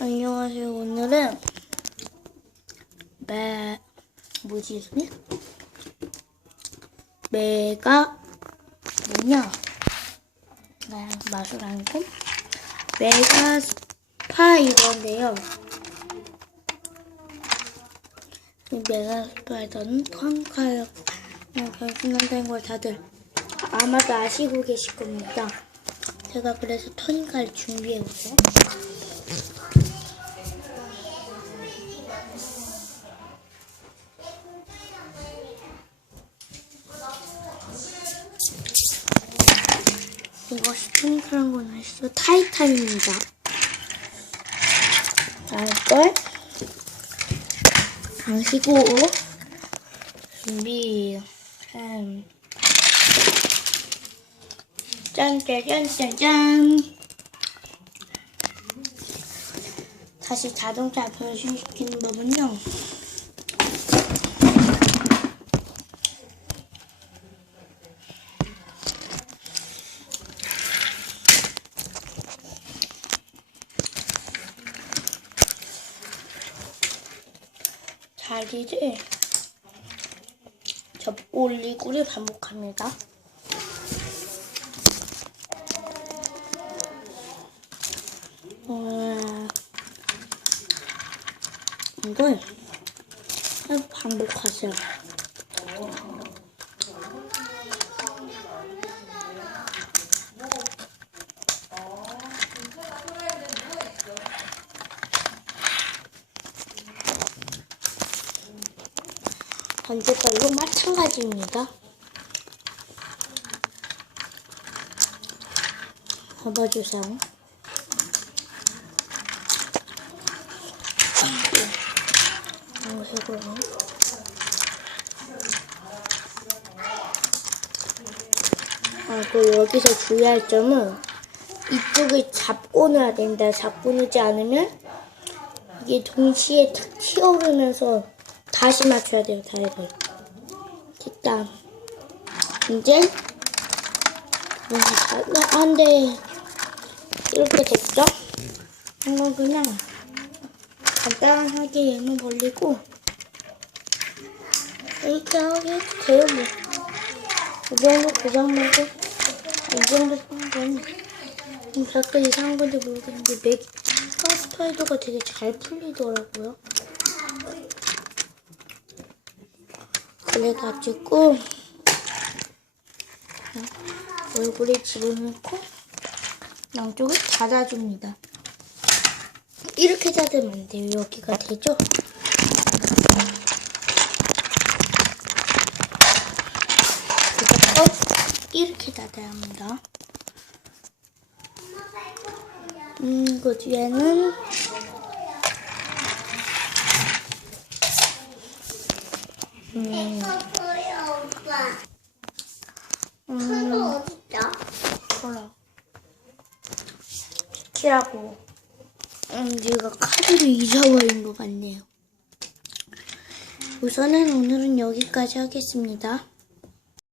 안녕하세요. 오늘은 매 뭐지 이름이? 매가 뭐냐? 나 마술 아니고 매가 스파 이건데요. 이 메가 스파에서는 턴카에 변신한다는 걸 다들 아마도 아시고 계실 겁니다. 제가 그래서 터닝카를 준비해왔어요. 이것이 토니카란 건 아시죠? 타이탄입니다. 알걸? 당시고 준비 음. 짠짠짠짠짠 다시 자동차 변신시키는 법은요 자리를 접고 올리고를 반복합니다. 어, 이걸 반복하세요. 번째걸로 마찬가지입니다. 접어주세요. 해고요. 아, 그 여기서 주의할 점은 이쪽을 잡고 넣어야 된다. 잡고 넣지 않으면 이게 동시에 탁 튀어오르면서 다시 맞춰야 돼요, 다이를. 됐다. 이제, 안 돼. 이렇게 됐죠? 이건 그냥 간단하게 얘는 벌리고, 이렇게 하게 돼요, 뭐. 이 정도 고장나고, 이 정도 상관. 약간 이상한 건지 모르겠는데, 맥, 스파이더가 되게 잘 풀리더라고요. 그래가지고 얼굴에 집어넣고 양쪽을 닫아줍니다. 이렇게 닫으면 안 돼요. 여기가 되죠? 그래서 이렇게 닫아야 합니다. 음, 그 뒤에는 음. 음. 키라고. 음, 얘가 카드를 잊어버린 것 같네요. 우선은 오늘은 여기까지 하겠습니다.